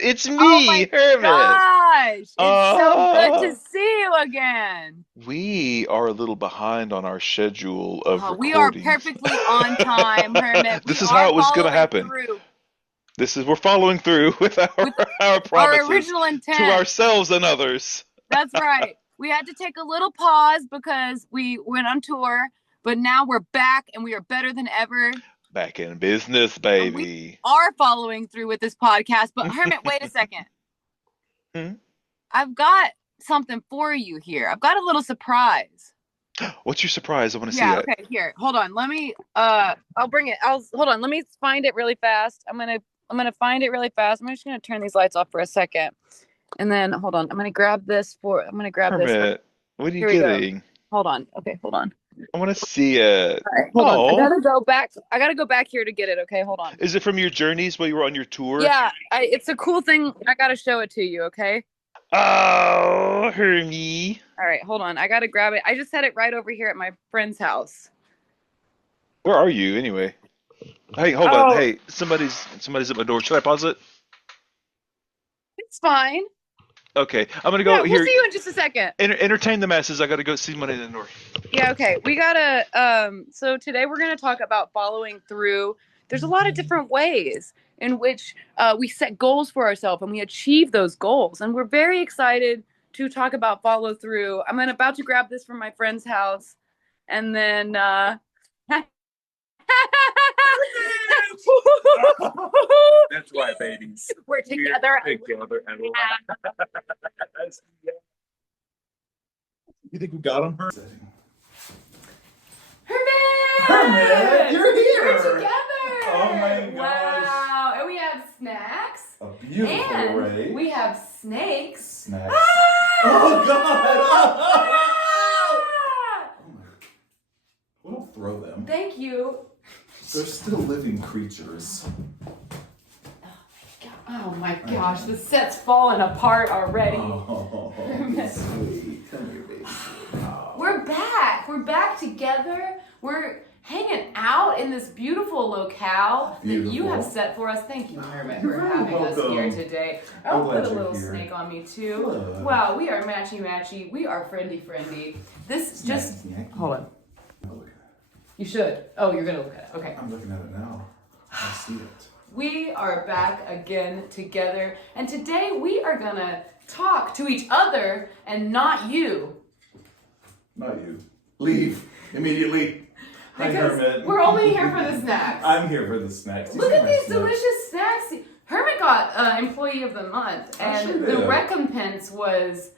Hermit, it's Oh my me, Hermit. gosh! It's so good to Uh, see you again. we are a little behind on our schedule of We are recordings. perfectly on time, Hermit. We This is how are it was going to following happen. through We're following through with our with our our promises original to intent. ourselves and others. That's right. We had to take a little pause because we went on tour, but now we're back and we are better than ever. Back in business, And we baby. are following through with this podcast. But Hermit, wait a second. Hmm? I've got something for you here. I've got a little surprise. What's your surprise? I want to see Yeah, it. okay, here. Hold on. Let me I'll bring it. I'll hold on. Let me find it really fast. I'm gonna find it really fast. I'm just gonna turn these lights off for a second. And then hold on. I'm gonna grab this for Hermit, what are you here we go. getting? Hold on. Okay, hold on. I want to see it. All right, hold on. Oh, I gotta go back here to get it, okay? Hold on. is it from your journeys while you were on your tour? Yeah, it's a cool thing. I gotta show it to you, okay? Oh, Hermie. All right, hold on. I gotta grab it. I just had it right over here at my friend's house. Where are you anyway? Hey, hold on. Oh, Hey, somebody's at my door. Should I pause it? it's fine. Okay, I'm gonna Yeah, go we'll here. see you in just a second. Entertain the masses. I gotta go see somebody in the door. Yeah, okay. We gotta so today we're gonna talk about following through. There's a lot of different ways in which we set goals for ourselves and we achieve those goals. And we're very excited to talk about follow through. About to grab this from my friend's house and then That's right, babies. we're together. Together and last. You think we got him? Herman! You're here! We're together! Oh my gosh. Wow. And we have snacks. A beautiful And array. we have snakes. Snacks. Ah! Oh God! Ah! Oh my. We don't throw them. Thank you. They're still living creatures. Oh my gosh, the set's falling apart already. Oh, sweet. Come here, baby. Oh. We're back. We're back together. We're hanging out in this beautiful locale that you Beautiful. have set for us. Thank you, Hermit, for You're having us welcome. here today. I'm I'll glad put a you're little here. snake on me too. Good. Wow, we are matchy. We are friendly. This is just Snacky. hold on. Oh, look at it. You should. Oh, you're gonna look at it. Okay. I'm looking at it now. I see it. We are back again together, and today we are gonna talk to each other and not you. Not you. Leave immediately. Hi, Because Hermit. we're only here for the snacks. I'm here for the snacks. Look are at my these snacks. delicious snacks. Hermit got Employee of the Month, I and sure the did. recompense was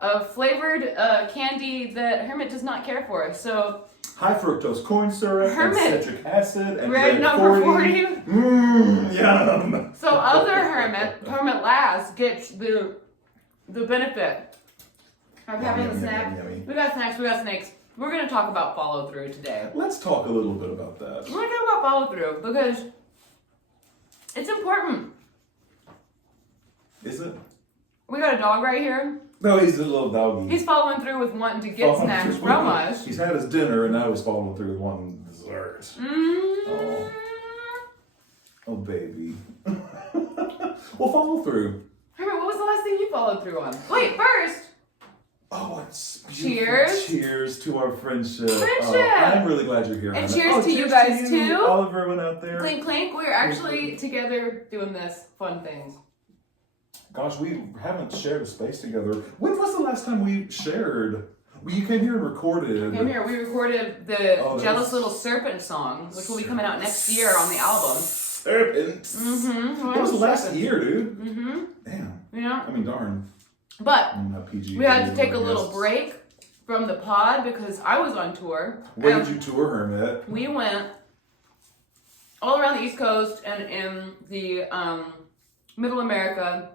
a flavored candy that Hermit does not care for. So, High fructose corn syrup Hermit. and citric acid and red number 40. Yum. So other Hermit last gets the benefit of having the Yummy, snack. yummy, yummy. We got snacks, we got snakes. We're gonna talk about follow through today. Let's talk a little bit about that. We're gonna talk about follow through because it's important. Is it? We got a dog right here. No, he's a little doggy. He's following through with wanting to get Following snacks through from with- us. He's had his dinner and now he's following through with one dessert. Mm. Oh, baby. We'll follow through. Hermit, what was the last thing you followed through on? Wait, first. Oh, it's beautiful. Cheers. Cheers to our friendship. Friendship. I'm really glad you're here. And Hannah. cheers Oh, to you cheers guys, to you, too. All of everyone out there. Clink clink, we're actually together doing this fun things. Gosh, we haven't shared a space together. When was the last time we shared? Well, you came here and recorded. Came here, we recorded the Oh, that Jealous was- Little Serpent song, which will be coming out next year on the album. Serpents. Mm-hmm. It was the last year, dude. Mm-hmm. Damn. Yeah. I mean, darn. But I'm not PG. we had to take a I little guess. break from the pod because I was on tour. Where And did you tour, Hermit? we went all around the East Coast and in the Middle America,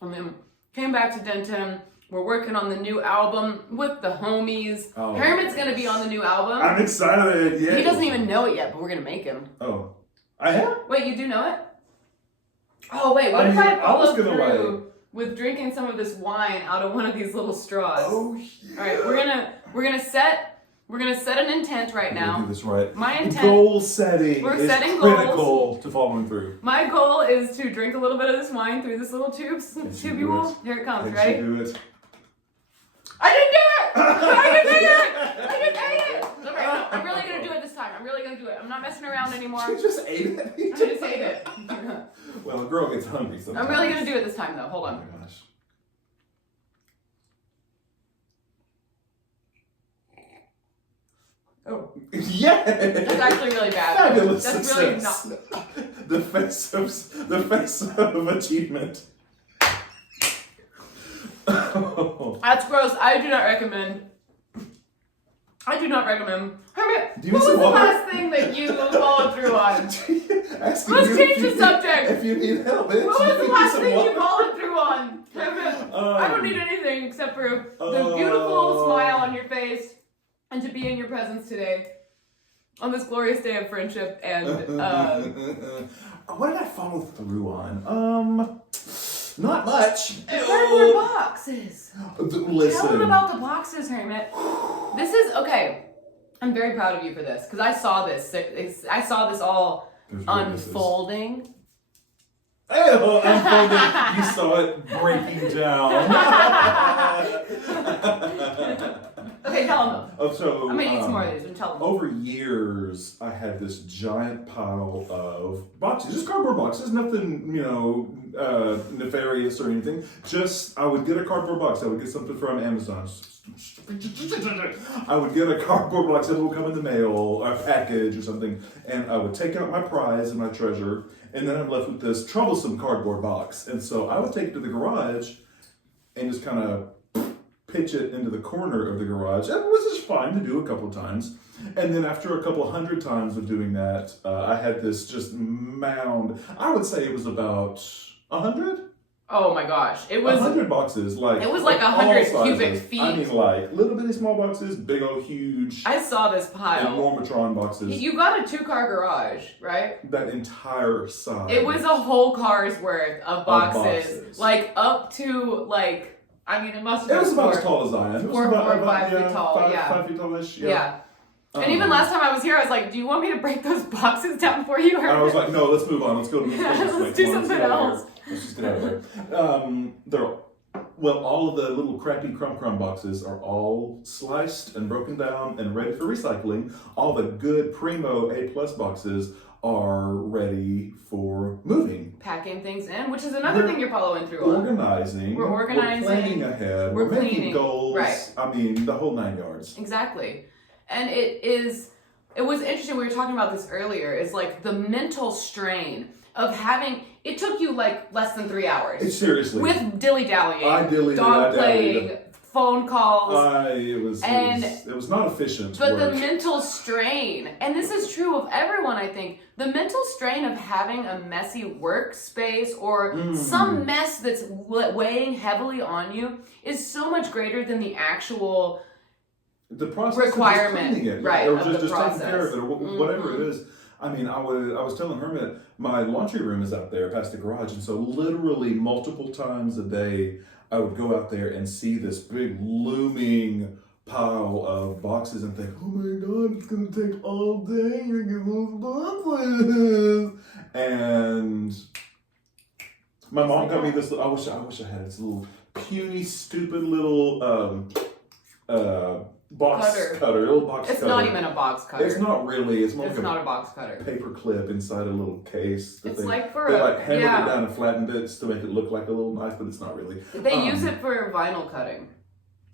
and then came back to Denton. We're working on the new album with the homies. Oh. Hermit's gonna be on the new album. I'm excited. Yeah. He doesn't even know it yet, but we're gonna make him. Oh, I am. Wait, you do know it? Oh wait, what I if mean, I I was followed gonna through with drinking some of this wine out of one of these little straws? Oh yeah. All right, we're gonna set We're gonna set an intent right We're gonna now. do this right. My intent. Goal setting We're is setting critical goals. to following through. My goal is to drink a little bit of this wine through this little you do tubule. it. Here it comes, Can right? you do it? I didn't do it! I didn't do it! I didn't do it! Okay, no, I'm really gonna do it this time. I'm really gonna do it. I'm not messing around anymore. You just ate it. I just ate it. Well, a girl gets hungry sometimes. I'm really gonna do it this time though. Hold Oh on. my gosh. Oh. Yes! That's actually really bad. Fabulous That's success. really not. The face of achievement. That's gross. I do not recommend. Hermit, Do you what was need the some water? last thing that you followed through on? Let's Let's change the subject. If you need help, bitch. What was you the need last some thing water. you followed through on? Hermit, I don't need anything except for the beautiful smile on your face and to be in your presence today on this glorious day of friendship and what did I follow through on? Not much. cardboard boxes. Listen. Tell them about the boxes, Hermit. This is okay. I'm very proud of you for this because I saw this. I saw this all There's witnesses. unfolding. Oh, unfolding. You saw it breaking down. Okay, tell them. So, I'm gonna eat some more of these and tell them. over years, I had this giant pile of boxes, just cardboard boxes, nothing, nefarious or anything. Just, I would get a cardboard box. I would get something from Amazon. I would get a cardboard box that would come in the mail, a package or something, and I would take out my prize and my treasure, and then I'm left with this troublesome cardboard box. And so I would take it to the garage and just kind of pitch it into the corner of the garage. And it was just fine to do a couple of times. And then after a couple hundred times of doing that, I had this just mound. I would say it was about 100? Oh my gosh, it was 100 boxes. it was like all 100 sizes. cubic feet. I mean, like little bitty small boxes, big old huge, I saw this and pile. Normatron boxes. You got a 2-car garage, right? That entire size. It was a whole car's worth of boxes. boxes. Like up to like, I mean, it must have It been was about as four. tall as I am. It was 4 about, or 5 feet tall, 5 feet tallish. Yeah. And even last time I was here, I was like, "Do you want me to break those boxes down for you?" Or I was like, no, let's move on. Let's go to the Let's do something else. Let's just get out of there. All of the little crappy crumb boxes are all sliced and broken down and ready for recycling. All the good primo A+ boxes are ready for moving. packing things in, which is another We're thing you're following through on. Organizing. We're organizing. We're planning ahead. We're We're making cleaning. goals. Right. I mean, the whole 9 yards. Exactly. And it was interesting, we were talking about this earlier, is like the mental strain of having, it took you like less than 3 hours. Seriously. With dilly-dallying, I dilly-dallied, dog I playing, dallied. phone calls, It was not efficient but work. the mental strain, and this is true of everyone, I think, the mental strain of having a messy workspace or some mess that's weighing heavily on you is so much greater than the actual the process requirement, of just cleaning it, right, or of just the taking care of process. it, or whatever it is. I mean, I was telling Hermit, my laundry room is out there past the garage, and so literally multiple times a day, I would go out there and see this big looming pile of boxes and think, oh my god, it's gonna take all day to get those boxes. And my mom got me this. I wish I had this little puny, stupid little box cutter, little box It's cutter. not even a box cutter. It's not really. It's more It's like not a box cutter. paper clip inside a little case. That It's they, like for they a, like hammered it yeah. down and flattened it to make it look like a little knife, but it's not really. They use it for vinyl cutting.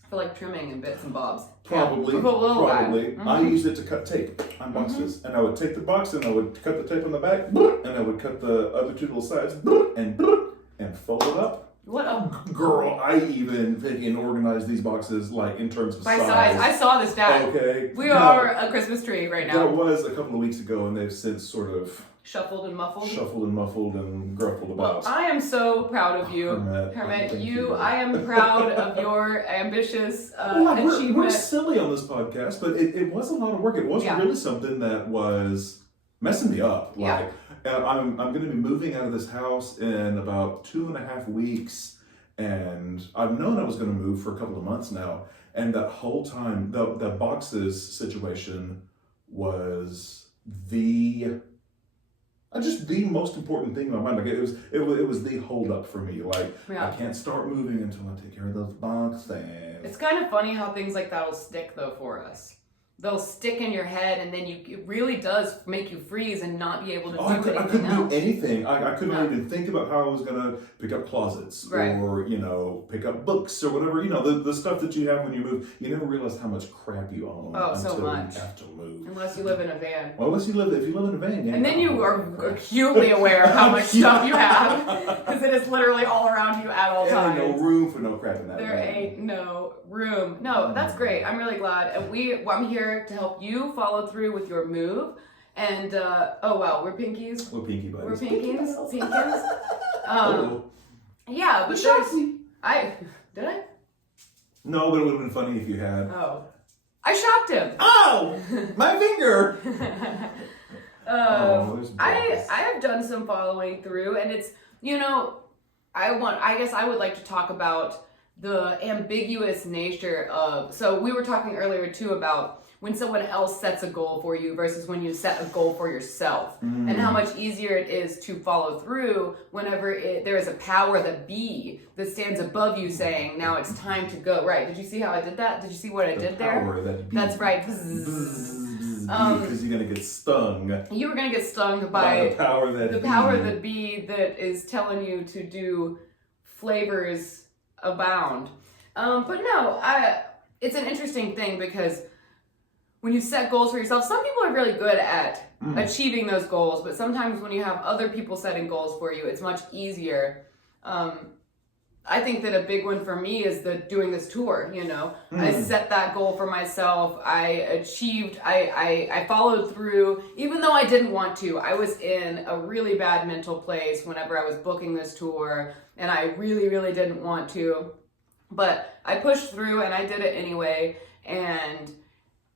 For like trimming and bits and bobs. Probably. Yeah, for a little Probably. guy. I used it to cut tape on boxes, and I would take the box and I would cut the tape on the back, and I would cut the other two little sides, and fold it up. What a Girl, I even freaking organized these boxes like in terms of by size. I saw this stack. Okay. We Now, are a Christmas tree right That now. was a couple of weeks ago, and they've since sort of Shuffled and muffled. shuffled and muffled and gruffled Well, about. I am so proud of you, Hermit, Hermit. thank I am proud of your ambitious We're achievement. silly on this podcast, but it was a lot of work. It was Yeah. really something that was messing me up. Yeah. Like, I'm going to be moving out of this house in about 2.5 weeks, and I've known I was going to move for a couple of months now. And that whole time, the boxes situation was just the most important thing in my mind. Like it was the hold up for me. Like I can't start moving until I take care of those boxes. It's kind of funny how things like that will stick though for us. They'll stick in your head, and then it really does make you freeze and not be able to do anything I couldn't else. do anything. I couldn't even think about how I was gonna pick up closets or pick up books or whatever. The stuff that you have when you move. You never realize how much crap you own so until much. you have to move. Unless you live in a van. Well, if you live in a van, yeah. And then you are acutely aware of how much stuff you have, because it is literally all around you at all times. There ain't no room for no crap in that There van. ain't no room. No, that's great. I'm really glad. And I'm here to help you follow through with your move. And we're pinkies. We're pinky buddies. We're pinkies. Pinkins. Oh. Yeah, but did I? No, but it would have been funny if you had. Oh, I shocked him. Oh, my finger. I have done some following through, and it's I guess I would like to talk about the ambiguous nature of. So we were talking earlier too about when someone else sets a goal for you versus when you set a goal for yourself, and how much easier it is to follow through whenever there is a power that stands above you saying, now it's time to go. Right. Did you see how I did that? Did you see what I did there? That's right. Because you're going to get stung. You were going to get stung by the power that be that is telling you to do flavors abound. But no, it's an interesting thing because when you set goals for yourself, some people are really good at achieving those goals, but sometimes when you have other people setting goals for you, it's much easier. I think that a big one for me is doing this tour, I set that goal for myself. I achieved, I followed through, even though I didn't want to. I was in a really bad mental place whenever I was booking this tour, and I really, really didn't want to. But I pushed through and I did it anyway, and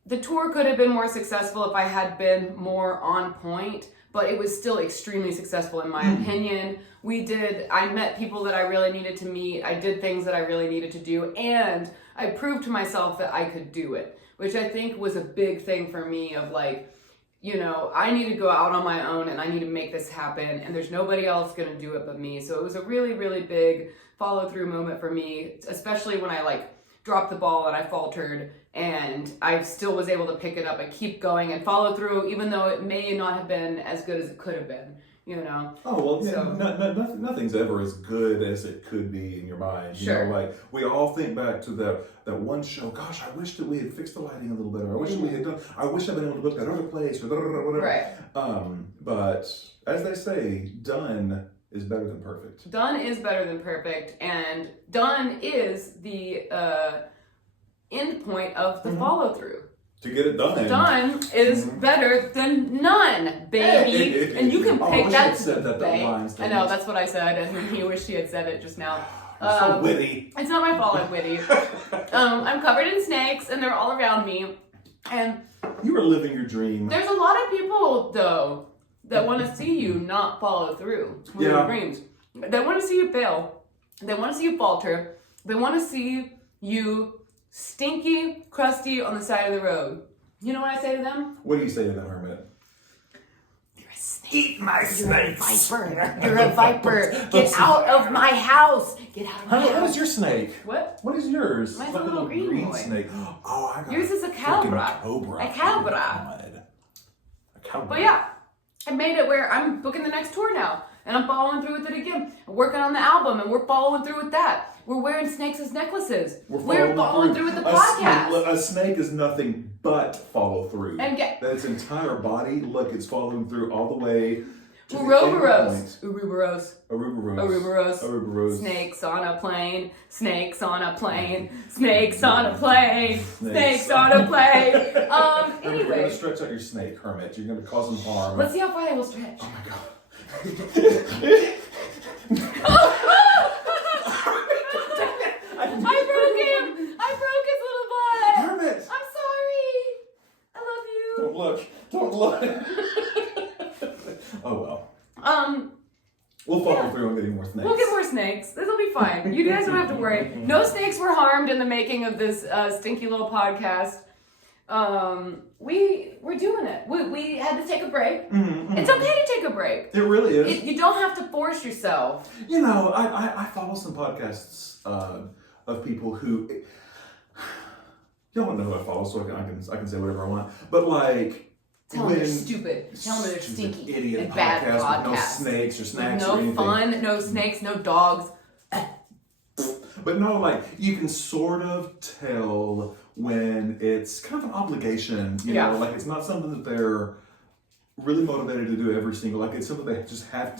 the tour could have been more successful if I had been more on point, but it was still extremely successful in my opinion. I met people that I really needed to meet. I did things that I really needed to do, and I proved to myself that I could do it, which I think was a big thing for me of I need to go out on my own and I need to make this happen, and there's nobody else going to do it but me. So it was a really, really big follow through moment for me, especially when I dropped the ball and I faltered, and I still was able to pick it up and keep going and follow through, even though it may not have been as good as it could have been, Oh, well, yeah, nothing's ever as good as it could be in your mind. Sure. We all think back to that one show, gosh, I wish that we had fixed the lighting a little better. I wish that we had I wish I'd been able to book that other place or whatever. Right. But as they say, done is better than perfect. Done is better than perfect, and done is the end point of the follow through. To get it done. Done is better than none, baby. And you can pick that. Said that I know, that's what I said, and he wished he had said it just now. So witty. It's not my fault I'm witty. I'm covered in snakes, and they're all around me. And you were living your dream. There's a lot of people, though, that want to see you not follow through with your dreams. They want to see you fail. They want to see you falter. They want to see you stinky, crusty on the side of the road. You know what I say to them? What do you say to them, Hermit? You're a snake. Eat my snake. You're a viper. Get out of my house. Get out of my house. What is your snake? What? What is yours? Mine's a little green boy. Snake. Oh, I got yours is a cobra. Cobra. A cobra. But yeah, I made it where I'm booking the next tour now. And I'm following through with it again. I'm working on the album, and we're following through with that. We're wearing snakes as necklaces. We're following through with the podcast. A snake is nothing but follow through. And that its entire body, look, it's following through all the way to Ouroboros. Snakes on a plane. Snakes on a plane. Snakes on a plane. Snakes on a plane. Anyway. You're going to stretch out your snake, Hermit. You're going to cause him harm. Let's see how far they will stretch. Oh my god. I broke his little butt. Hermit. I'm sorry. I love you. Don't look. Oh well. We'll follow through on any more snakes. We'll get more snakes. It'll be fine. You guys don't have to worry. No snakes were harmed in the making of this stinky little podcast. We're doing it. We had to take a break. Mm-hmm. It's okay to take a break. It really is. You don't have to force yourself. You know, I follow some podcasts of people who y'all don't know who I follow, so I can say whatever I want. But like, Tell them they're stupid. Tell them they're stinky idiot and bad podcast with no podcasts. snakes or snacks or No anything. fun, no snakes, no dogs. But no, like you can sort of tell when it's kind of an obligation. You know, like it's not something that they're really motivated to do every single. Like it's something they just have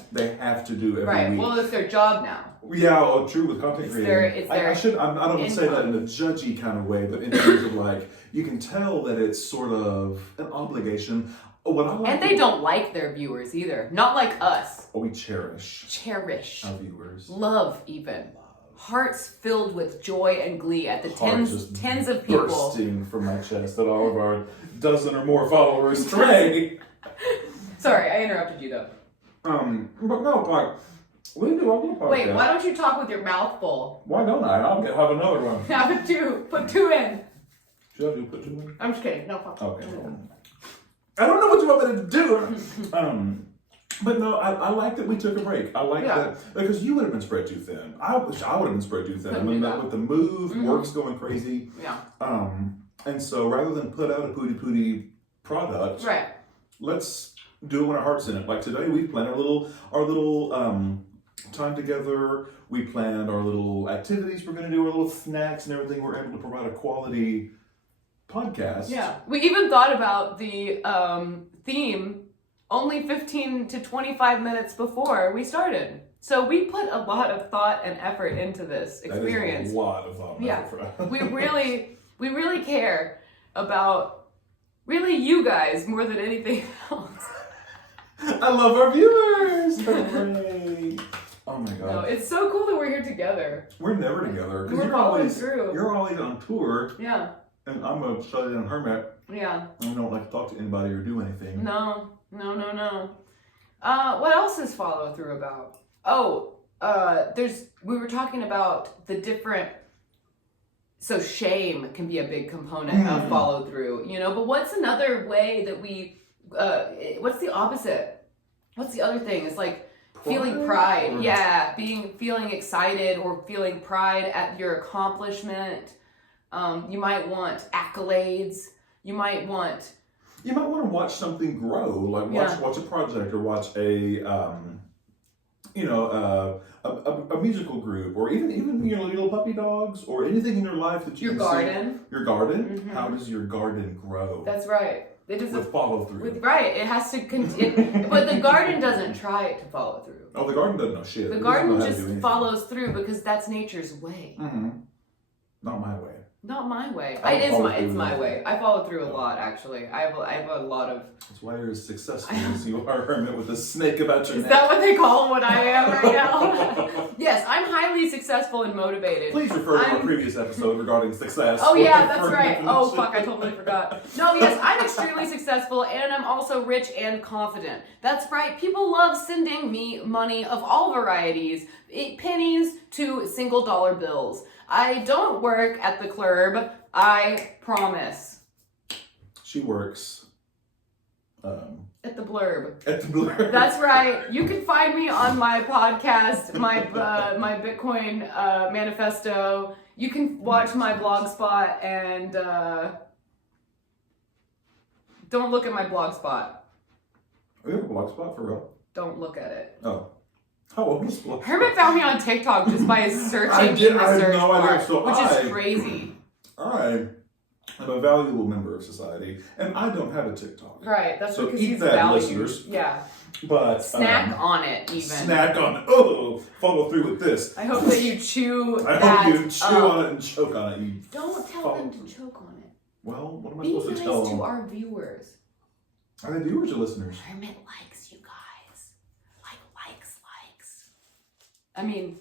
to do every week. Well, it's their job now. Yeah, well, true with content creating. I don't want to say that in a judgy kind of way, but in terms of like, you can tell that it's sort of an obligation. What I like And they don't like their viewers either. Not like us. we cherish Cherish. our viewers. Love even. Hearts filled with joy and glee at the Heart just tens of people. bursting from my chest at all of our dozen or more followers today. Sorry, I interrupted you though. But no, like, we do our little podcast. Wait, why don't you talk with your mouth full? Why don't I? Have another one. Have it two. Put two in. Should I do put two in? I'm just kidding. No problem. Okay. I don't know what you want me to do. But no, I like that we took a break. I like that because you would have been spread too thin. I wish I would have been spread too thin. I mean, with the move, work's going crazy. Yeah. And so rather than put out a pooty product, Right. let's do it when our heart's in it. Like today, we planned our little time together. We planned our little activities we're going to do, our little snacks and everything. We're able to provide a quality podcast. Yeah. We even thought about the theme only 15 to 25 minutes before we started. So we put a lot of thought and effort into this experience. That is a lot of thought and effort. we really care about really you guys more than anything else. I love our viewers. Hooray. Oh my god. No, it's so cool that we're here together. We're never together because We're following through. You're always on tour, Yeah. and I'm a shut-in hermit. Yeah. I don't like to talk to anybody or do anything. No. What else is follow through about? Oh, we were talking about the different. So shame can be a big component of follow through, you know. But what's another way that we? What's the opposite? What's the other thing? It's like feeling pride. Yeah, feeling excited or feeling pride at your accomplishment. You might want accolades. You might want to watch something grow, like watch a project or watch a musical group, or even your little puppy dogs, or anything in your life that you your can garden. See. Your garden. How does your garden grow? That's right. It doesn't with follow through. Right. It has to continue, but the garden doesn't try to follow through. Oh, the garden doesn't know shit. The garden just follows through because that's nature's way. Not my way. Not my way. It's my way. I follow through a lot, actually. I have a lot of. That's why you're as successful as you are, hermit, with a snake about your neck. Is that what they call what I am right now? Yes, I'm highly successful and motivated. Please refer to our previous episode regarding success. Oh yeah, that's right. Oh fuck, I totally forgot. No, yes, I'm extremely successful and I'm also rich and confident. That's right. People love sending me money of all varieties, pennies to single dollar bills. I don't work at the club, I promise. She works at the blurb. At the blurb. That's right. You can find me on my podcast, my Bitcoin manifesto. You can watch my Blogspot and don't look at my Blogspot. We have a Blogspot for real? Don't look at it. Oh. How old is Blogspot? Hermit found me on TikTok just by searching in the search bar, which is crazy. I am a valuable member of society, and I don't have a TikTok. Right, that's so because eat he's that, valued. listeners. Yeah. But snack on it, even. Snack on it. Oh, follow through with this. I hope that you chew I that hope you chew on it and choke on it. You don't tell them to choke on it. Well, what am I Be supposed to tell nice them? to our viewers. Are they viewers or listeners? Hermit likes you guys. I mean,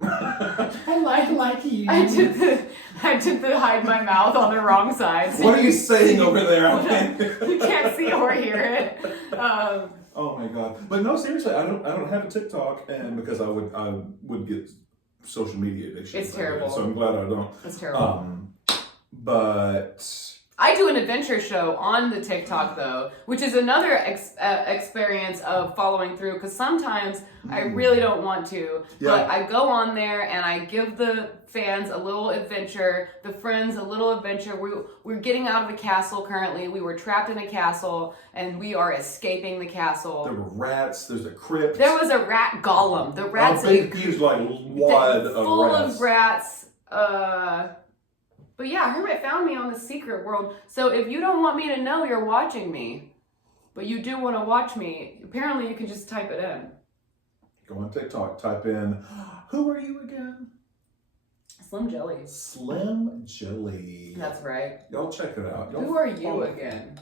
I like you. I did the hide my mouth on the wrong side. So what are you saying over there? You can't see or hear it. Oh my god! But no, seriously, I don't have a TikTok, and because I would get social media addiction. It's terrible. So I'm glad I don't. It's terrible. But I do an adventure show on the TikTok though, which is another experience of following through. Because sometimes I really don't want to, but I go on there and I give the fans a little adventure, the friends a little adventure. We're getting out of a castle currently. We were trapped in a castle and we are escaping the castle. There were rats. There's a crypt. There was a rat golem. The rats a big, huge, like wad of full rats. of rats. But yeah, Hermit found me on the secret world. So if you don't want me to know you're watching me, but you do want to watch me, apparently you can just type it in. Go on TikTok, type in, who are you again? Slim Jelly. Slim Jelly. That's right. Y'all check it out. Who are you again?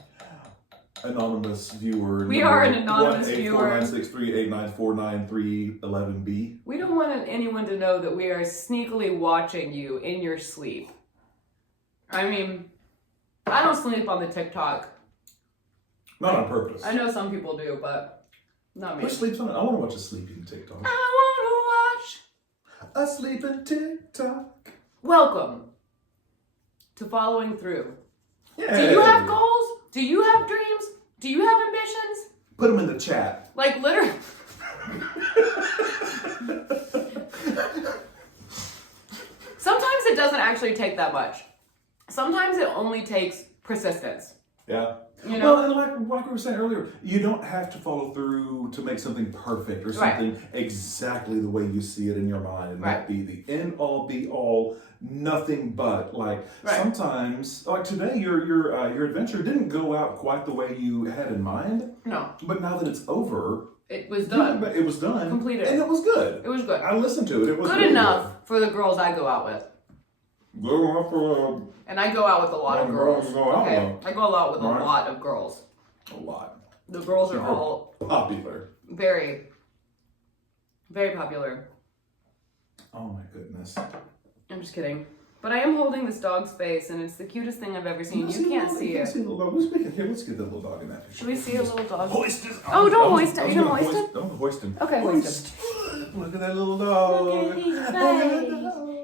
Anonymous viewer. We are an anonymous viewer. 1-849-638-949-311B. We don't want anyone to know that we are sneakily watching you in your sleep. I mean, I don't sleep on the TikTok. Not on purpose. I know some people do, but not me. Who sleeps on it? I want to watch a sleeping TikTok. I want to watch A sleeping TikTok. Welcome to Following Through. Yay. Do you have goals? Do you have dreams? Do you have ambitions? Put them in the chat. Like literally. Sometimes it doesn't actually take that much. Sometimes it only takes persistence. Yeah. You know? Well, and like we were saying earlier, you don't have to follow through to make something perfect or something exactly the way you see it in your mind and that be the end all be all, nothing but. Like sometimes, like today, your adventure didn't go out quite the way you had in mind. No. But now that it's over, it was done. It was done. Completed. And it was good. It was good. I listened to it. It was good really enough for the girls I go out with. Good enough for And I go out with a lot of girls. Okay, I go out with a Right. lot of girls. a lot. The girls are all Popular. very, very popular. Oh my goodness. I'm just kidding. But I am holding this dog's face, and it's the cutest thing I've ever seen. You can't see it. Let's get the little dog in that picture. Should we see a little dog? Hoist it. Oh, don't hoist it. You're gonna hoist it? Don't hoist him. Okay, hoist him. Look at that little dog. Look at his face.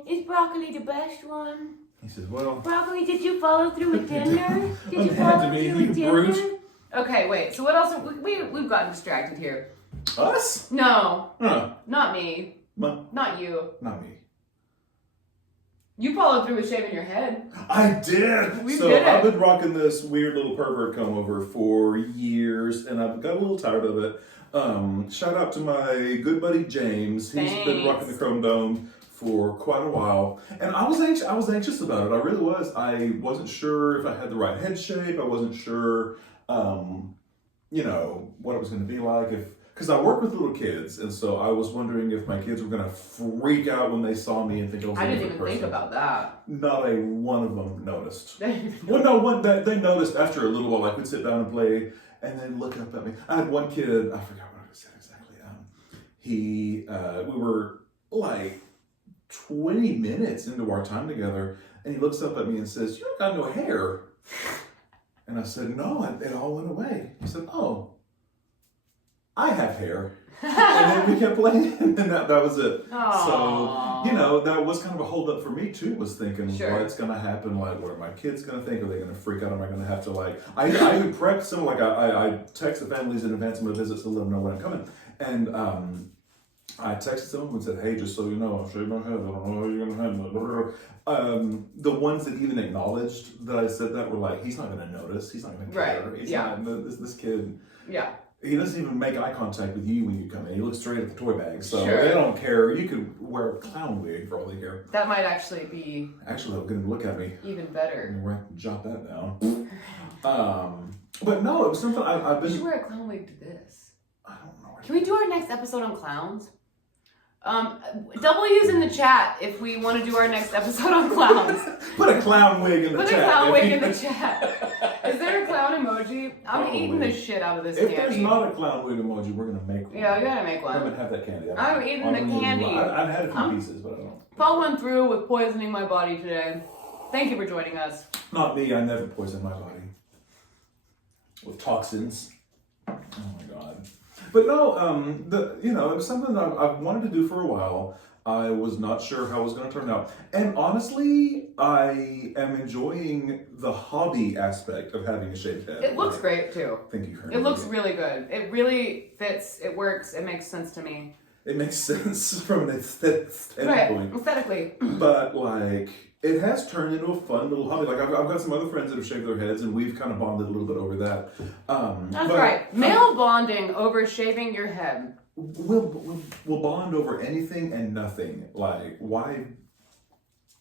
Is broccoli the best one? He says, well. Broccoli, did you follow through with dinner? Did you Hand to follow me, through you with dinner? brute. Okay, wait. So what else? We've gotten distracted here. Us? No, Huh. not me. Not you. Not me. You followed through with shaving your head. I did. We so did it. I've been rocking this weird little pervert comb over for years, and I've got a little tired of it. Shout out to my good buddy James. He's been rocking the Chrome Dome for quite a while, and I was anxious about it. I really was. I wasn't sure if I had the right head shape. I wasn't sure, what it was going to be like because I work with little kids, and so I was wondering if my kids were going to freak out when they saw me and think I was a I didn't different even think person. about that. Not a one of them noticed. Well, no, they noticed after a little while. I could sit down and play, and then look up at me. I had one kid. I forgot what I said exactly. We were like 20 minutes into our time together, and he looks up at me and says, "You don't got no hair." And I said, "No, it all went away." He said, "Oh, I have hair." And then we kept playing, and that was it. Aww. So, that was kind of a hold up for me too, was thinking what's going to happen, like what are my kids going to think? Are they going to freak out? Am I going to have to I would prep some, I text the families in advance of my visits to let them know when I'm coming. And I texted someone and said, "Hey, just so you know, I'll shave my head. I don't know how you're going to handle it." The ones that even acknowledged that I said that were like, he's not going to notice. He's not going to care. Right. He's Yeah. not, this kid. Yeah. He doesn't even make eye contact with you when you come in. He looks straight at the toy bag. So Sure. they don't care. You could wear a clown wig for all they care. That might actually be Actually, they'll get him to look at me. even better. And we're going to have to jot that down. But no, it was something I've We should been... wear a clown wig to this. I don't know. Can we do our next episode on clowns? W's in the chat if we want to do our next episode on clowns. Put a clown wig in the Put chat. a clown wig in the chat. Is there a clown emoji? I'm Probably. eating the shit out of this If candy. there's not a clown wig emoji, we're going to make one. Yeah, we gotta make Come one. and have that candy. I'm eating the candy. I've had a few pieces, but I don't. Following through with poisoning my body today. Thank you for joining us. Not me. I never poison my body with toxins. Oh my god. But no, it was something that I've wanted to do for a while. I was not sure how it was going to turn out. And honestly, I am enjoying the hobby aspect of having a shaved head. It looks great too. Thank you, Karen. It looks really good. It really fits. It works. It makes sense to me. It makes sense from an aesthetic Right, standpoint. aesthetically. But like, it has turned into a fun little hobby. Like I've got some other friends that have shaved their heads, and we've kind of bonded a little bit over that. That's right. Male bonding over shaving your head. We'll bond over anything and nothing. Like why?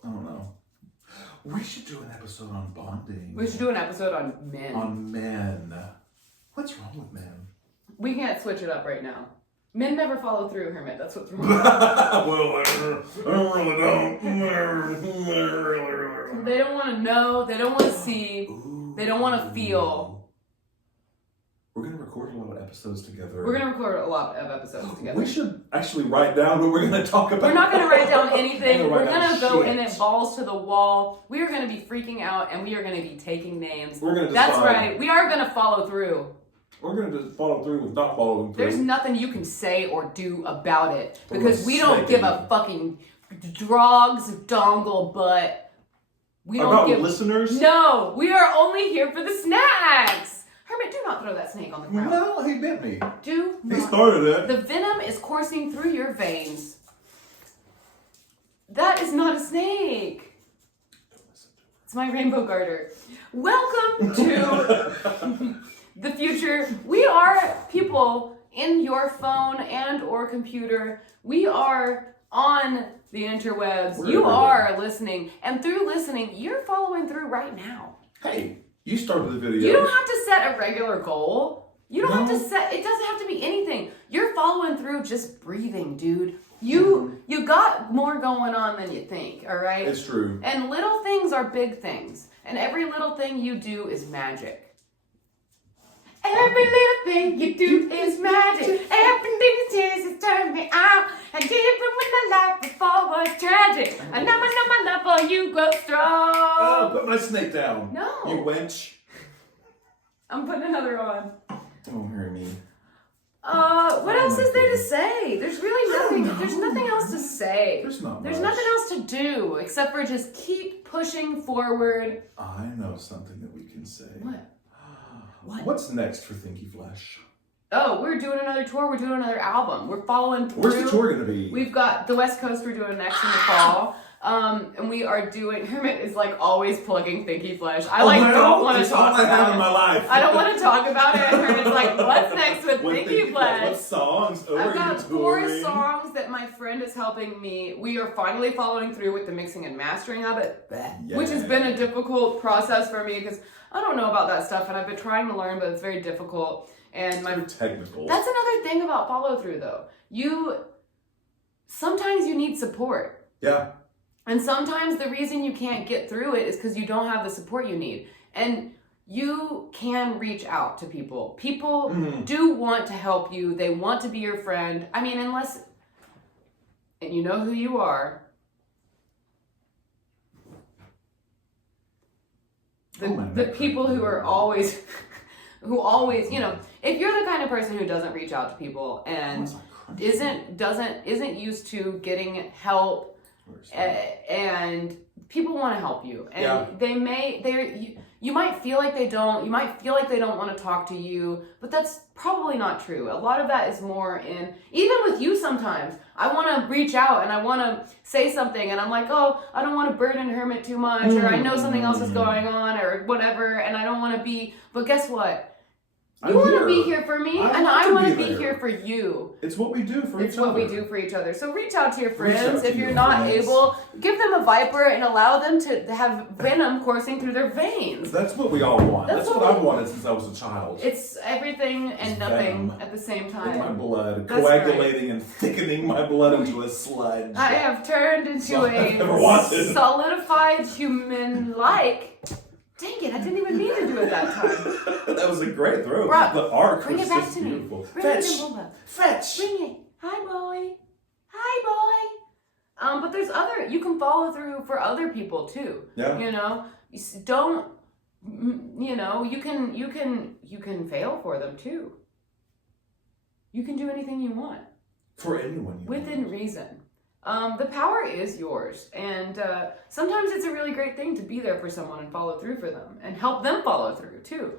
I don't know. We should do an episode on bonding. We should do an episode on men. On men. What's wrong with men? We can't switch it up right now. Men never follow through, Hermit. That's what's wrong. Well, I really don't. They don't want to know. They don't want to see. They don't want to feel. We're going to record a lot of episodes together. We're going to record a lot of episodes together. We should actually write down what we're going to talk about. We're not going to write down anything. We're We're gonna going to go shit. in it balls to the wall. We are going to be freaking out, and we are going to be taking names. We're gonna That's decide. right. We are going to follow through. We're going to just follow through with not following through. There's nothing you can say or do about it For because we don't a give second. a fucking drogs dongle butt. We don't About give. listeners? No, we are only here for the snacks. Hermit, do not throw that snake on the ground. No, he bit me. Do He not. started it. The venom is coursing through your veins. That is not a snake. It's my rainbow garter. Welcome to the future. We are people in your phone and or computer. We are on the interwebs. We're You everywhere. are listening. And through listening, you're following through right now. Hey, you started the video. You don't have to set a regular goal. You don't have to No. set, it doesn't have to be anything. You're following through just breathing, dude. You got more going on than you think, all right? It's true. And little things are big things. And every little thing you do is magic. Every little thing you do is magic. Everything you tears has turned me out. And even when the life before was tragic. And now my love for you grows strong. Oh, put my snake down. No. You wench. I'm putting another on. Don't hurt me. What Oh else my is there to goodness. say? There's really nothing. There's nothing else to say. There's not There's much. nothing else to do except for just keep pushing forward. I know something that we can say. What? What? What's next for Thinky Flesh? Oh, we're doing another tour. We're doing another album. We're following through. Where's the tour gonna be? We've got the West Coast. We're doing next in the fall. And we are doing. Hermit is like always plugging Thinky Flesh. I don't want to It's all talk I have about in my it. life. I don't want to talk about it. Hermit's like, what's next with What Thinky What Flesh? songs are I've you got 4 touring? songs that my friend is helping me. We are finally following through with the mixing and mastering of it, which has been a difficult process for me because I don't know about that stuff and I've been trying to learn, but it's very difficult. And my Too technical. that's another thing about follow through though. Sometimes you need support. Yeah. And sometimes the reason you can't get through it is because you don't have the support you need. And you can reach out to people. People do want to help you. They want to be your friend. I mean, unless, and you know who you are. The people who are always, you know, if you're the kind of person who doesn't reach out to people and isn't used to getting help, and people want to help you, and you might feel like they don't. You might feel like they don't want to talk to you, but that's probably not true. A lot of that is more in, even with you sometimes. I want to reach out and I want to say something, and I'm like, oh, I don't want to burden Hermit too much, or I know something else is going on, or whatever, and I don't want to be. But guess what? You want to be here for me, and I want to be here for you. It's what we do for each other. It's what we do for each other. So reach out to your Reach friends. out to If you're your not friends. able, give them a Viper and allow them to have venom coursing through their veins. That's what we all want. That's That's what what I've we- wanted since I was a child. It's everything and It's nothing venom. at the same In my time. blood, That's coagulating and thickening my blood into a sludge. I have turned into Well, I've never wanted. a solidified human-like. Dang it, I didn't even mean to do it that time. That was a great throw. Brock, the arc Bring was it back just to me. beautiful. Bring it Fetch! to Bumba. Fetch! Bring it. Hi, boy. Hi, boy. But there's you can follow through for other people too. Yeah. You know, don't, you know, you can fail for them too. you can do anything you want For anyone. within reason. The power is yours, and sometimes it's a really great thing to be there for someone and follow through for them and help them follow through too.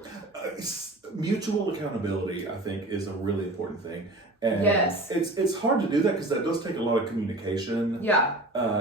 Mutual accountability, I think, is a really important thing. And Yes. it's hard to do that because that does take a lot of communication. Yeah,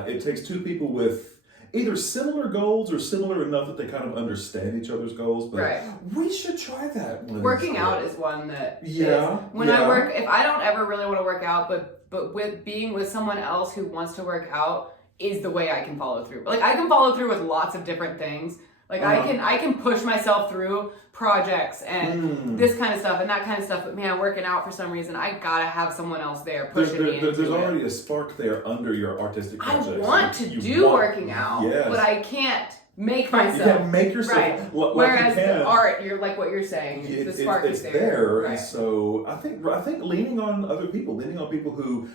It takes two people with either similar goals or similar enough that they kind of understand each other's goals. But right. we should try that. Working out is one that Yeah, is, when yeah. I work, if I don't ever really want to work out, but with being with someone else who wants to work out is the way I can follow through. Like I can follow through with lots of different things. Like I can push myself through projects and this kind of stuff and that kind of stuff. But man, working out for some reason, I gotta have someone else there pushing me into There's it. already a spark there under your artistic I projects. want to do working out, Yes. but I can't make You myself. can't make yourself Right. like Whereas you can. the art, you're like what you're saying, the spark it's is there. Right. And so I think leaning on other people, leaning on people who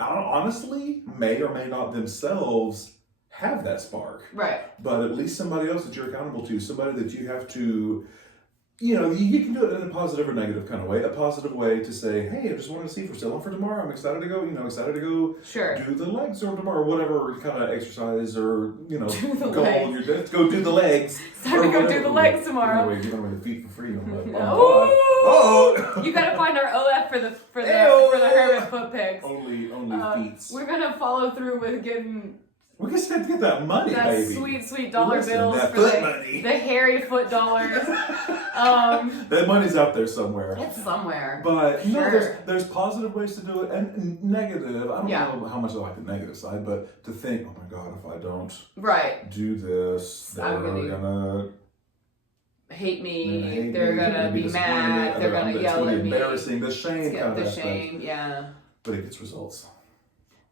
honestly may or may not themselves have that spark, Right. but at least somebody else that you're accountable to, somebody that you have to, you can do it in a positive or negative kind of way. A positive way to say, hey, I just wanted to see if we're still on for tomorrow. I'm excited to go, excited to go Sure. do the legs or tomorrow, whatever kind of exercise or, Do the goal legs. of your day. Go do the legs. It's time to or go do whatever. the legs tomorrow. Anyway, giving away the feet for free. I'm like, No. oh, You gotta find our OF for the Ew. Hermit foot pics. only feet. We're gonna follow through with getting We just have to get that money, that baby. sweet dollar Listen, bills that for foot the money. hairy foot dollars. That money's out there somewhere. It's somewhere. But no, Sure. there's positive ways to do it and negative. I don't Yeah. know how much I like the negative side, but to think, oh my God, if I don't Right. do this, they're I'm gonna Hate me. hate They're me, gonna be disappointed, mad. They're gonna it's yell be at me. embarrassing, the shame It's kind of the aspect. shame. Yeah. But it gets results.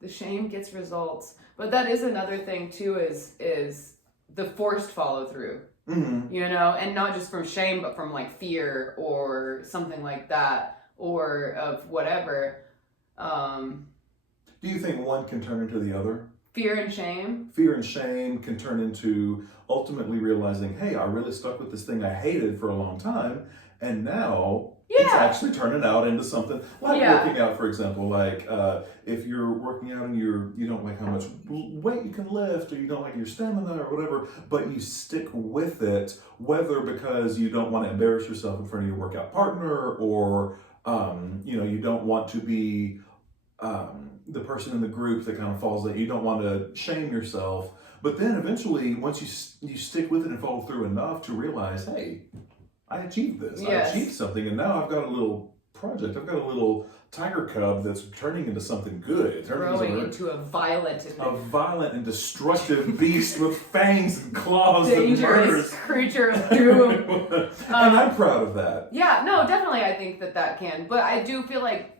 The shame gets results. But that is another thing too. Is the forced follow through. Mm-hmm. And not just from shame, but from like fear or something like that, or of whatever. Do you think one can turn into the other? Fear and shame. Fear and shame can turn into ultimately realizing, hey, I really stuck with this thing I hated for a long time, and now it's Yeah. actually turning out into something like Yeah. working out, for example. Like if you're working out and you don't like how much weight you can lift, or you don't like your stamina or whatever, but you stick with it, whether because you don't want to embarrass yourself in front of your workout partner, or you don't want to be the person in the group that kind of falls that you don't want to shame yourself. But then eventually, once you stick with it and follow through enough to realize, hey, I achieved this. Yes. I achieved something, and now I've got a little project. I've got a little tiger cub that's turning into something good. Growing into a violent a violent and destructive beast with fangs and claws and dangerous murders. creature of doom. And I'm proud of that. Yeah, no, definitely I think that can. But I do feel like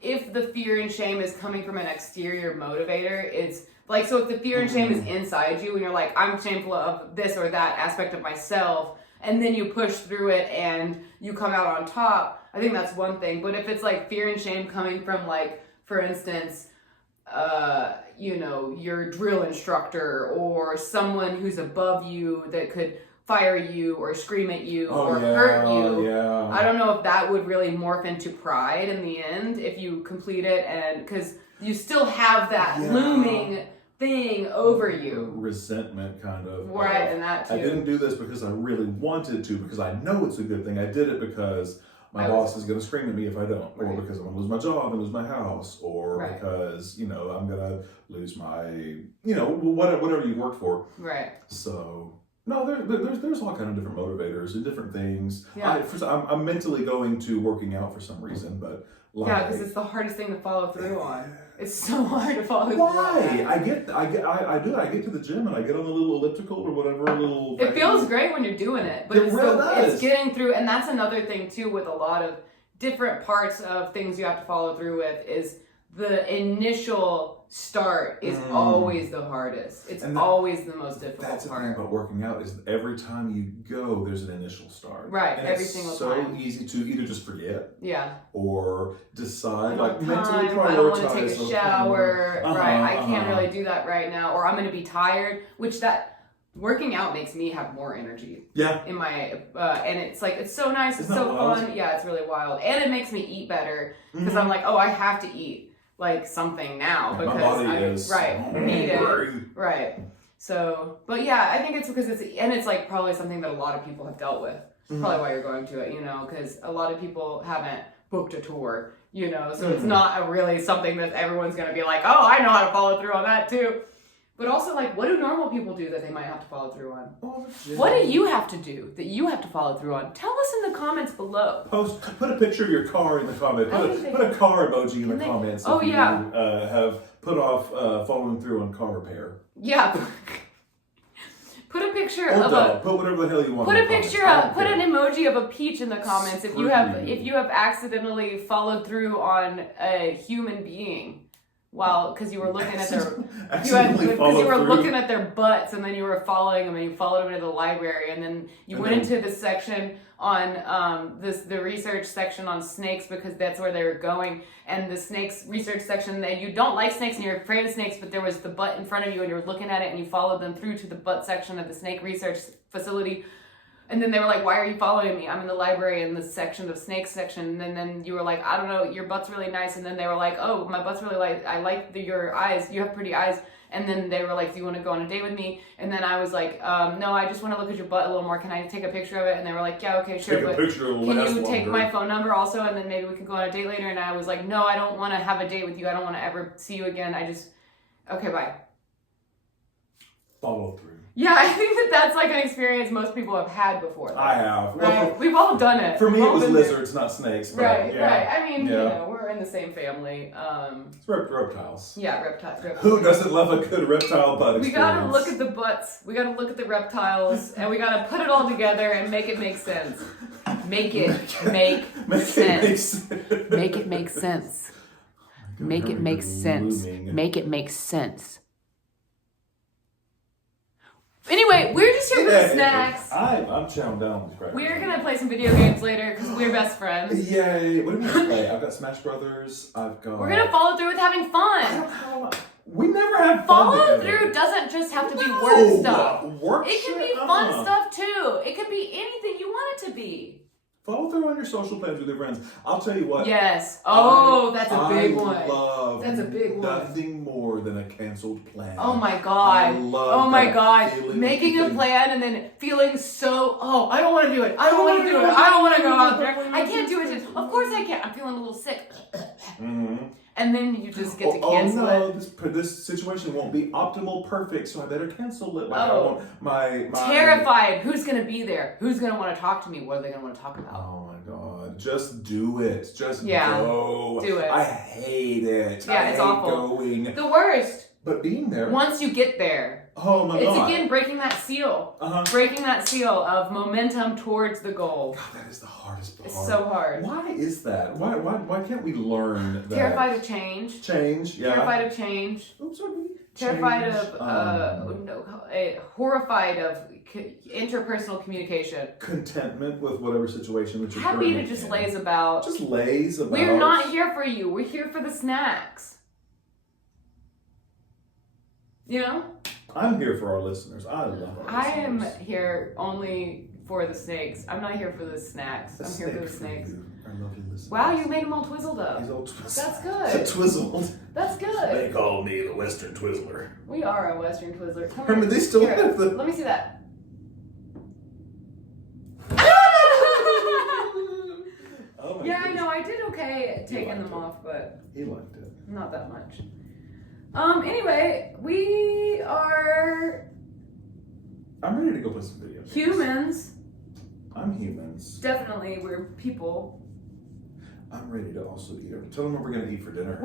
if the fear and shame is coming from an exterior motivator, it's like, so if the fear and shame is inside you and you're like, I'm shameful of this or that aspect of myself, and then you push through it and you come out on top, I think that's one thing. But if it's like fear and shame coming from, like, for instance, your drill instructor or someone who's above you that could fire you or scream at you or hurt you. Yeah. I don't know if that would really morph into pride in the end if you complete it, and because you still have that looming thing over you. Resentment, kind of. Right, and that too. I didn't do this because I really wanted to, because I know it's a good thing. I did it because my boss is going to scream at me if I don't, or because I'm going to lose my job and lose my house, or because, I'm going to lose my, whatever you worked for. Right. So, no, there's all kind of different motivators and different things. Yeah. I'm mentally going to working out for some reason, but Yeah, because it's the hardest thing to follow through on. It's so hard to follow through Why? on. I do it. I get to the gym and I get on the little elliptical or whatever little. It feels great when you're doing it, but It really does. it's getting through, and that's another thing too with a lot of different parts of things you have to follow through with is the initial start is always the hardest. It's always the most difficult That's the part. thing about working out is every time you go, there's an initial start. Right, and every it's single so time. easy to either just forget Yeah. or decide, I like don't mentally have prioritize. time, I don't want to take a okay, shower, right? I can't uh-huh. really do that right now, or I'm going to be tired, which that Working out makes me have more energy Yeah. in my and it's like it's so nice, it's Isn't that so wild? fun. Yeah, it's really wild, and it makes me eat better because Mhm. I'm like, oh, I have to eat like something now My because body I is need it. hungry. Right. So, but yeah, I think it's because it's like probably something that a lot of people have dealt with. Mhm. Probably why you're going to it, because a lot of people haven't booked a tour, so it's Mhm. not really something that everyone's going to be like, oh, I know how to follow through on that too. But also, like, what do normal people do that they might have to follow through on? What do you have to do that you have to follow through on? Tell us in the comments below. Put a picture of your car in the comment. I think they- Put a car emoji in Can the they- comments. Oh, if you, yeah. have put off following through on car repair. Yeah. Put a picture Or of dog. Put whatever the hell you want. Put in a the comments. picture I up. don't Put care. an emoji of a peach in the comments if you Screw have accidentally followed through on a human being, because you were looking at their Accidentally because follow you were through. looking at their butts and then you were following them and you followed them into the library and then you And went then- into this section on the research section on snakes because that's where they were going, and the snakes research section, and you don't like snakes and you're afraid of snakes, but there was the butt in front of you and you were looking at it and you followed them through to the butt section of the snake research facility. And then they were like, why are you following me? I'm in the library in the section of snakes section. And then you were like, I don't know, your butt's really nice. And then they were like, oh, my butt's really I like your eyes. You have pretty eyes. And then they were like, do you want to go on a date with me? And then I was like, no, I just want to look at your butt a little more. Can I take a picture of it? And they were like, yeah, okay, sure. Take a But picture. It'll can last you take longer. my phone number also? And then maybe we can go on a date later. And I was like, no, I don't want to have a date with you. I don't want to ever see you again. Okay, bye. Follow through. Yeah, I think that's like an experience most people have had before. though. I have. Right? We've all done it. For me, We've it all was been there. lizards, not snakes. But Right, yeah. right. I mean, Yeah. we're in the same family. It's reptiles. Yeah, reptiles. Who doesn't love a good reptile butt We experience? gotta look at the butts. We gotta look at the reptiles, and we gotta put it all together and make it make sense. Make it make sense. Make it make sense. Make it make sense. Make it make sense. Anyway, we're just here for the snacks. I'm chowing down on these crackers. We're gonna play some video games later because we're best friends. Yay! What do you mean play? I've got Smash Brothers. I've got. We're gonna follow through with having fun. We never have fun Follow together. through doesn't just have to be No, work stuff. Work It can shit? be fun Uh-uh. stuff too. It could be anything you want it to be. Follow through on your social plans with your friends. I'll tell you what. Yes. Oh, that's a big I one. love That's a big one. nothing more than a canceled plan. Oh my I god. love Oh my that god. feeling Making a of- plan and then feeling so, I don't want to do it. I don't want to do it. I don't want to go out there. I can't do it. Of course I can't. I'm feeling a little sick. Mm-hmm. And then you just get to cancel no, it. this situation won't be optimal perfect, so I better cancel it. Oh. My Terrified. Who's going to be there? Who's going to want to talk to me? What are they going to want to talk about? Oh my god. Just do it. Just Yeah, go. do it. I hate it. Yeah, I it's hate awful. going. The worst. But being there. Once you get there, Oh my it's god. again breaking that seal. Uh-huh. Breaking that seal of momentum towards the goal. God, that is the hardest part. It's so hard. Why is that? Why can't we learn that? Terrified of change. Change, yeah. Terrified of change. Oops, sorry. Terrified Change, of, horrified of interpersonal communication. contentment with whatever situation that you're Happy to currently just in. laze about. Just lays about. We're not here for you. We're here for the snacks. You know? I'm here for our listeners. I love our I am listeners. here only for the snakes. I'm not here for the snacks. I'm here for the snakes. you, our lovely listeners. Wow, you made them all twizzled He's up. all That's good. good. Twizzled. That's good. call me the Western Twizzler. We are a Western Twizzler. Come Remember, here. they still Here, have the. Let me see that. Oh my Yeah, I goodness. know. I did okay taking liked them it. off, but He liked it. not that much. Anyway, we are I'm ready to go play some video games. humans. I'm humans. Definitely, we're people. I'm ready to also eat. Tell them what we're gonna eat for dinner.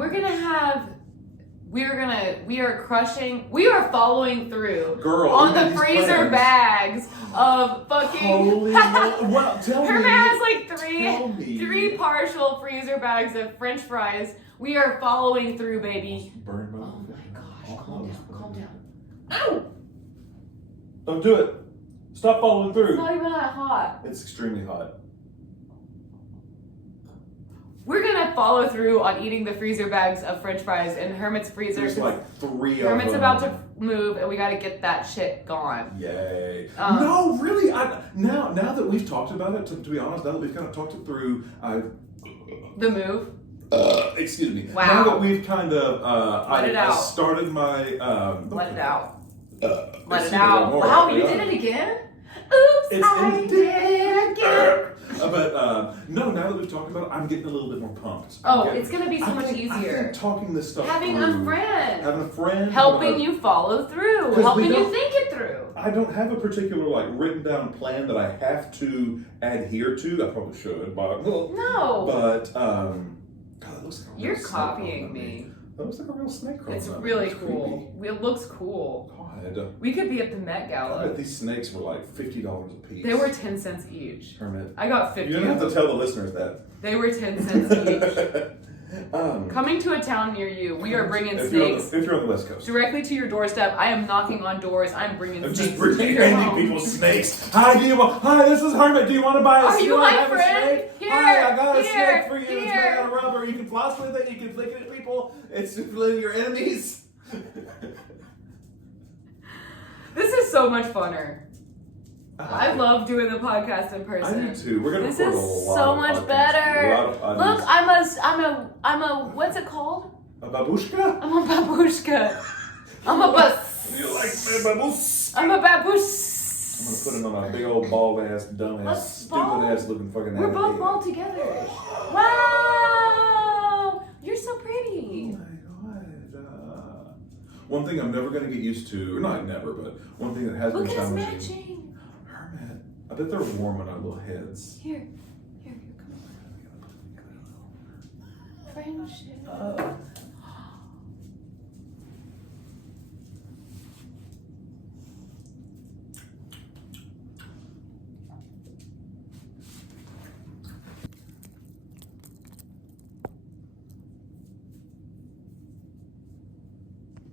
We are following through Girl, on look the at these freezer plans. bags of fucking. Holy mo- well, tell Her me. man has like Tell me. three partial freezer bags of French fries. We are following through, baby. Burn my Oh my gosh! All Calm close, down, burn calm my- down. Ow! Don't do it. Stop following It's through. not even that hot. It's extremely hot. We're gonna follow through on eating the freezer bags of French fries in Hermit's freezer. There's like 3 of Hermit's them. about to move, and we gotta get that shit gone. Yay. Um, No, really, now that we've talked about it, to be honest, now that we've kind of talked it through, The move. excuse me. Wow. Now that we've kind of, Let it I out. started my, Let it out. Let excuse it me, out. more. Wow, you Yeah. did it again? Oops, It's I in- did it again. But no, now that we've talked about it, I'm getting a little bit more pumped. Oh, Okay? it's gonna be so I much think- I easier. think talking this stuff Having through, a friend. having a friend, Helping you follow through. 'Cause we Helping you don't- think it through. I don't have a particular like written down plan that I have to adhere to. I probably should, but No. But God, that looks like a real You're snake copying crawling me. on That looks like a real snake crawling It's on me. really It's cool. It looks cool. creepy. God, We could be at the Met I Gala. bet these snakes were like $50 a piece. They were 10 cents each. Hermit. I got 50. You're gonna have of to them. tell the listeners that. They were 10 cents each. Coming to a town near you, we are bringing if snakes You're on the West Coast. directly to your doorstep. I am knocking on doors. I'm bringing I'm snakes just to bringing your handing home. people snakes. Hi, this is Hermit. Do you want to buy a Are snake? you Do I my have friend? A snake? Here, Hi, I got a here, snake for you. It's made here. out of rubber. You can floss with it. You can flick it at people. It's to flick your enemies. This is so much funner. I love doing the podcast in I person. do too. We're gonna This record is a lot so of much podcasts. better. A lot of Look, audience. I'm a, what's it called? A babushka? I'm a babushka. I'm a bus. You like me, babush? I'm a I'm gonna babush. put him on a big old bald ass, dumb Let's ass, ball. stupid ass looking fucking We're both alligator. bald together. Wow! You're so Oh pretty. my god. One thing I'm never gonna get used to, or not never, but one thing that has Look been at us challenging. matching. Hermit, I bet they're warm on our little heads. Here, come on. Friendship.